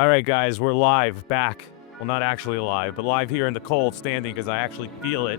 All right, guys, we're live, back. Well, not actually live, but live here in the cold, standing because I actually feel it.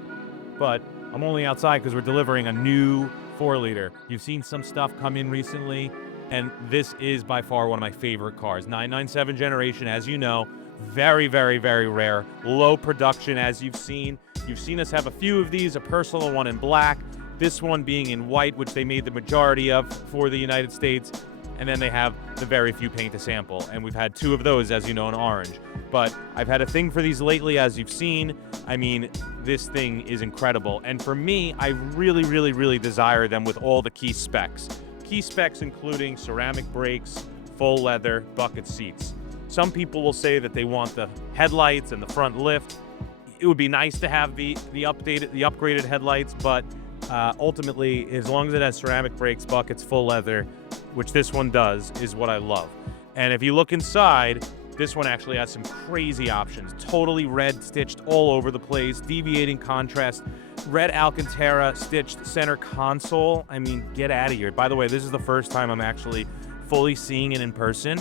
But I'm only outside because we're delivering a new 4-liter. You've seen some stuff come in recently, and this is by far one of my favorite cars. 997 generation, as you know, very, very, very rare. Low production, as you've seen. You've seen us have a few of these, a personal one in black, this one being in white, which they made the majority of for the United States. And then they have the very few paint to sample. And we've had 2 of those, as you know, in orange. But I've had a thing for these lately, as you've seen. I mean, this thing is incredible. And for me, I really, really, really desire them with all the key specs. Key specs including ceramic brakes, full leather, bucket seats. Some people will say that they want the headlights and the front lift. It would be nice to have the upgraded headlights, but ultimately, as long as it has ceramic brakes, buckets, full leather, which this one does, is what I love. And if you look inside, this one actually has some crazy options. Totally red stitched all over the place, deviating contrast, red Alcantara stitched center console. I mean, get out of here. By the way, this is the first time I'm actually fully seeing it in person.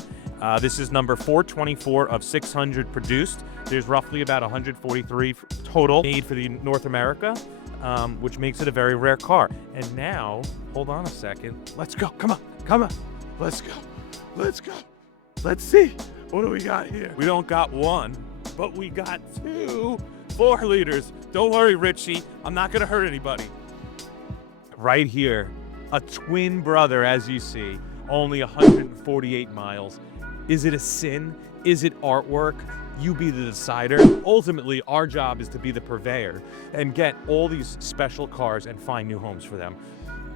This is number 424 of 600 produced. There's roughly about 143 total made for the North America, which makes it a very rare car. And now, hold on a second. Let's go. Come on. Come on. Let's go. Let's go. Let's see. What do we got here? We don't got one, but we got 2 4-liters. Don't worry, Richie. I'm not going to hurt anybody. Right here, a twin brother, as you see, only 148 miles. Is it a sin? Is it artwork? You be the decider. Ultimately, our job is to be the purveyor and get all these special cars and find new homes for them.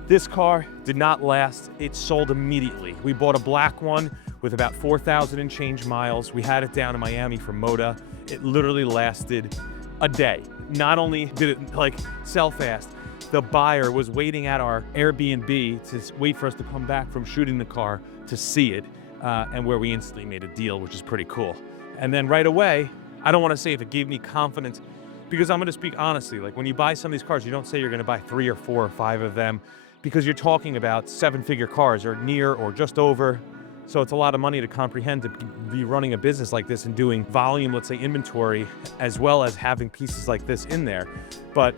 This car did not last. It sold immediately. We bought a black one with about 4,000 and change miles. We had it down in Miami for Moda. It literally lasted a day. Not only did it sell fast, the buyer was waiting at our Airbnb to wait for us to come back from shooting the car to see it, and where we instantly made a deal, which is pretty cool. And then right away, I don't want to say if it gave me confidence, because I'm going to speak honestly. Like when you buy some of these cars, you don't say you're going to buy 3 or 4 or 5 of them, because you're talking about 7-figure cars or near or just over. So it's a lot of money to comprehend to be running a business like this and doing volume, let's say inventory, as well as having pieces like this in there. But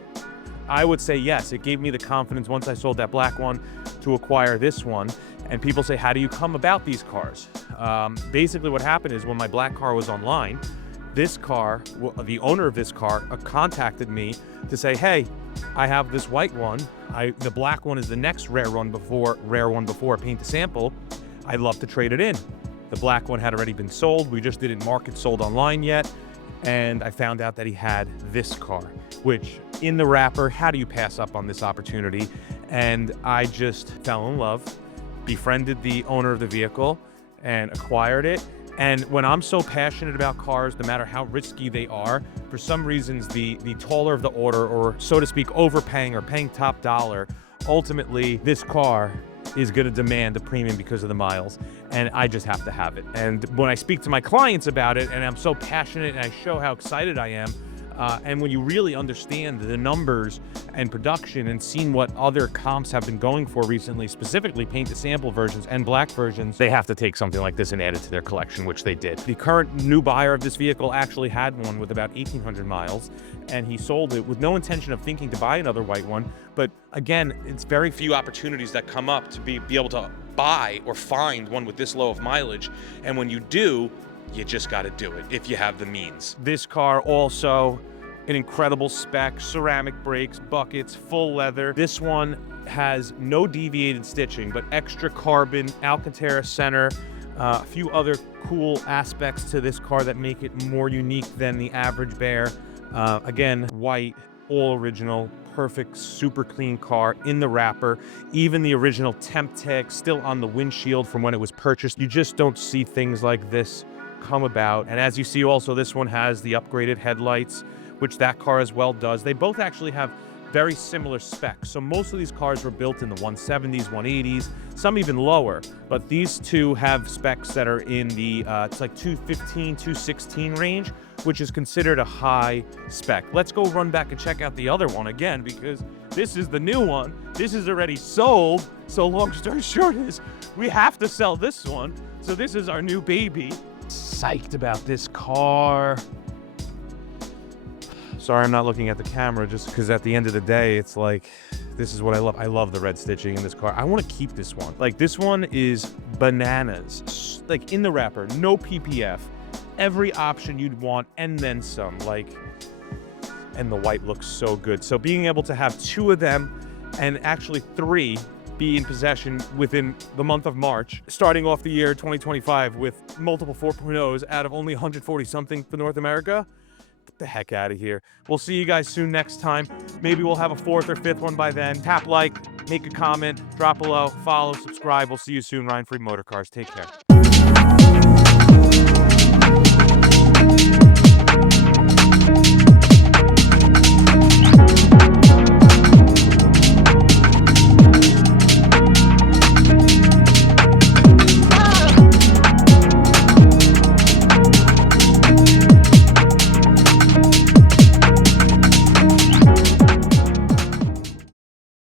I would say yes, it gave me the confidence once I sold that black one to acquire this one. And people say, how do you come about these cars? Basically what happened is when my black car was online, this car, the owner of this car contacted me to say, hey, I have this white one. The black one is the next rare one before paint to sample. I'd love to trade it in. The black one had already been sold. We just didn't mark it sold online yet. And I found out that he had this car, which in the wrapper, how do you pass up on this opportunity? And I just fell in love, befriended the owner of the vehicle and acquired it. And when I'm so passionate about cars, no matter how risky they are, for some reasons, the taller of the order, or so to speak, overpaying or paying top dollar, ultimately this car is going to demand a premium because of the miles, and I just have to have it. And when I speak to my clients about it, and I'm so passionate and I show how excited I am, and when you really understand the numbers and production and seeing what other comps have been going for recently, specifically paint to sample versions and black versions, they have to take something like this and add it to their collection, which they did. The current new buyer of this vehicle actually had one with about 1,800 miles, and he sold it with no intention of thinking to buy another white one. But again, it's very few opportunities that come up to be able to buy or find one with this low of mileage. And when you do, you just got to do it if you have the means. This car also an incredible spec, ceramic brakes, buckets, full leather. This one has no deviated stitching, but extra carbon, Alcantara center, a few other cool aspects to this car that make it more unique than the average bear. Again, white, all original, perfect, super clean car in the wrapper. Even the original temp tag still on the windshield from when it was purchased. You just don't see things like this come about. And as you see also, this one has the upgraded headlights, which that car as well does. They both actually have very similar specs. So most of these cars were built in the 170s, 180s, some even lower. But these two have specs that are in the, it's like 215, 216 range, which is considered a high spec. Let's go run back and check out the other one again, because this is the new one. This is already sold. So long story short is we have to sell this one. So this is our new baby. Psyched about this car. Sorry, I'm not looking at the camera just because at the end of the day, it's like, this is what I love. I love the red stitching in this car. I want to keep this one. Like, this one is bananas. Like, in the wrapper, no PPF. Every option you'd want, and then some. Like, and the white looks so good. So being able to have 2 of them, and actually 3, be in possession within the month of March, starting off the year 2025 with multiple 4.0s out of only 140 something for North America. Get the heck out of here. We'll see you guys soon next time. Maybe we'll have a 4th or 5th one by then. Tap like, make a comment, drop below, follow, subscribe. We'll see you soon. Ryan Friedman Motor Cars. Take care.